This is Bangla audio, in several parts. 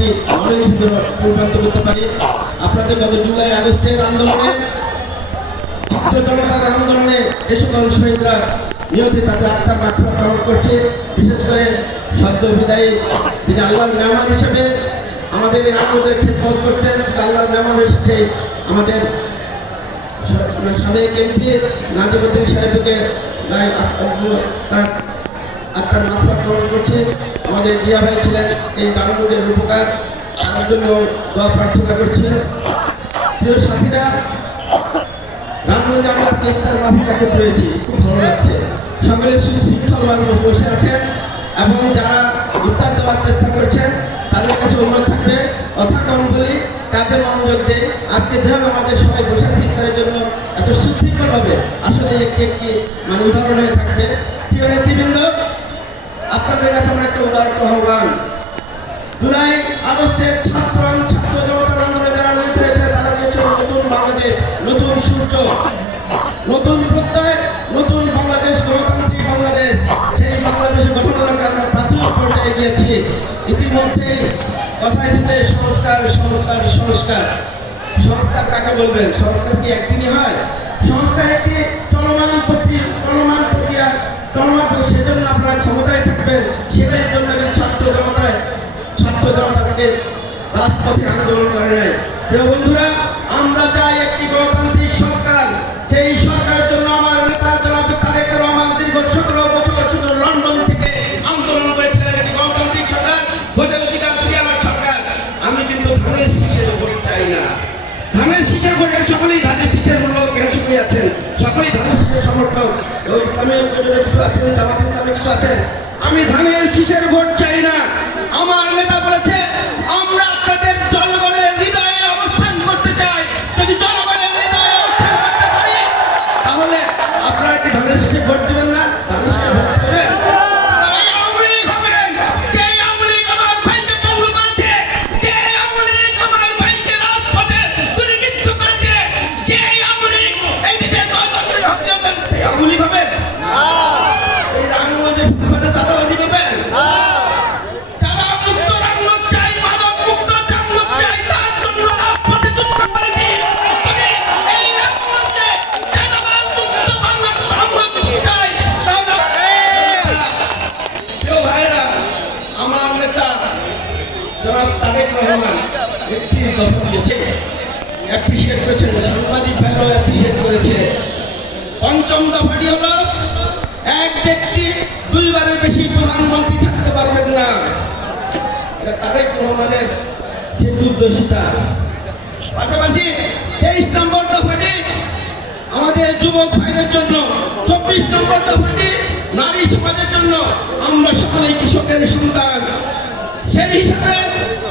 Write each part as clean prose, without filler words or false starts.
একটি মডেল হিসেবে পরিণত করতে পারি। আপনাদের গত জুলাই আগস্টের আন্দোলনে, ছাত্র জনতার আন্দোলনে যে সকল শহীদরা নিহত তাদের আত্মার মাগফিরাত কামনা করছে। বিশেষ করে সদ্য বিদায়ী তিনি আল্লাহর মেহমান হিসেবে আমাদের আমাদের খেদমত করতেন, আল্লাহর মেহমান এসেছে আমাদের সাবেক এমপি নাজিমুদ্দিন সাহেবকে তার আত্মার মাগফিরাত কামনা করছে। আমাদের জিয়া ভাই ছিলেন এই রামগঞ্জের উপকার, তার জন্য দোয়া প্রার্থনা করছি। প্রিয় সাথীরা, রামগঞ্জে আমরা আজকে ইফতার মাহফিল একত্র হয়েছি, খুব ভালো লাগছে। সকলে সুশৃঙ্খল মানুষ বসে আছেন এবং যারা ইফতার দেওয়ার চেষ্টা করছেন তাদের কাছে অনুরোধ থাকবে কথা কম বলি, কাজে মনোযোগ দেয়। আজকে যেভাবে আমাদের সবাই বসে আছি ইফতারের জন্য এত সুশৃঙ্খলভাবে, আসলে একটি একটি উদাহরণ হয়ে থাকবে। প্রিয় নেতৃবৃন্দ, আপনাদের কাছে আমার একটা উদাহরণ আহ্বান, জুলাই আগস্টের ছাত্র জনতার আন্দোলনে যারা নিহত হয়েছে তারা দিয়েছে নতুন বাংলাদেশ, নতুন সূর্য, নতুন প্রত্যয়, নতুন বাংলাদেশ, গণতান্ত্রিক বাংলাদেশ। সেই বাংলাদেশ গঠনের লক্ষ্যে আমরা প্রাথমিক পর্যায়ে গিয়েছি। ইতিমধ্যেই কথা এসেছে সংস্কার সংস্কার সংস্কার। সংস্কার কাকে বলবেন? সংস্কার কি একদিনই হয়? সংস্কার একটি চলমান প্রক্রিয়া, সেজন্য আপনারা ক্ষমতায় থাকবেন, সেটার জন্য ছাত্র জনতাকে রাজপথে আন্দোলন করে নেয়। প্রিয় বন্ধুরা, আমরা চাই একটি গণতান্ত্রিক সরকার। সেই সরকারের জন্য আমার নেতা জনাব তারেক রহমান দীর্ঘ 17 বছর শুধু লন্ডন থেকে আন্দোলন করেছিলেন একটি গণতান্ত্রিক সরকার, ভোটের অধিকার ফিরিয়ে আনার সরকার। আমি কিন্তু ধানের শীষের ভোট চাই না। ধানের শীষের ভোটে সকলেই ধানের শীষের লোক সকলেই আছেন, সকলেই ধানের শীষের সমর্থক। ইসলামী কিছু আছেন, জামাত ইসলামী কিছু আছেন। আমি ধানের শীষের ভোট চাই না। আমার নেতা বলেছে আমরা আপনাদের জনগণের হৃদয়ে অবস্থান করতে চাই। যদি জনগণের হৃদয়ে অবস্থান করতে পারি তাহলে আপনারা কি ধানের শীষে ভোট দেবেন না? ধানের শীষে ভোট দেবেন? অ্যাপ্রিশিয়েট করেছেন, সাংবাদিক ভাইরাও অ্যাপ্রিশিয়েট করেছে। পঞ্চম দফাটি হলো এক ব্যক্তি দুইবারের বেশি প্রধানমন্ত্রী থাকতে পারবেন না। এটা তারেক রহমানের যে দুর্দশিতা। পাশাপাশি 23 নম্বর দফাটি আমাদের যুবক ভাইদের জন্য, 24 নম্বর দফাটি নারী সমাজের জন্য। আমরা সকলেই কৃষকের সন্তান, সেই হিসাবে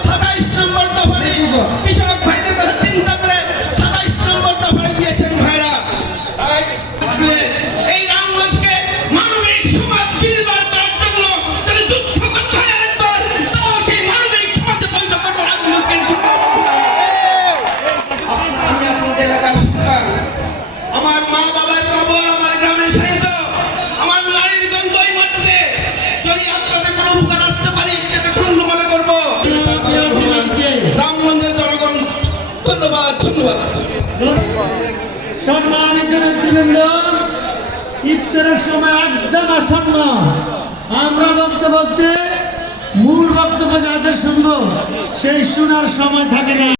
27 নম্বর দফাটি কৃষক ভাইদের কথা চিন্তা করে 27 নম্বর দফায় দিয়েছেন ভাইরা। এই রামগঞ্জকে মানবিক সমাজ বিনির্মাণ করার জন্য যদি যুদ্ধ করতে হয় আরেকবার, তাও সেই মানবিক সমাজে বন্ধ করবো রামগঞ্জকে। আমি আপনাদের এলাকার সন্তান, আমার মা বাবার কবর আমার গ্রামে সাহিত্য, আমার নারীর গন্ধ এই মাটিতে। যদি আপনাদের কোনো উপকার আসতে পারি এটা ধন্য মনে করবো। রামগঞ্জের জনগণ ধন্যবাদ। সম্মানিত নেতৃবৃন্দ, ইফতারের সময় একদম আসন্ন। আমরা বক্তব্যে মূল বক্তব্য যাদের শুনবো সেই শোনার সময় থাকে না।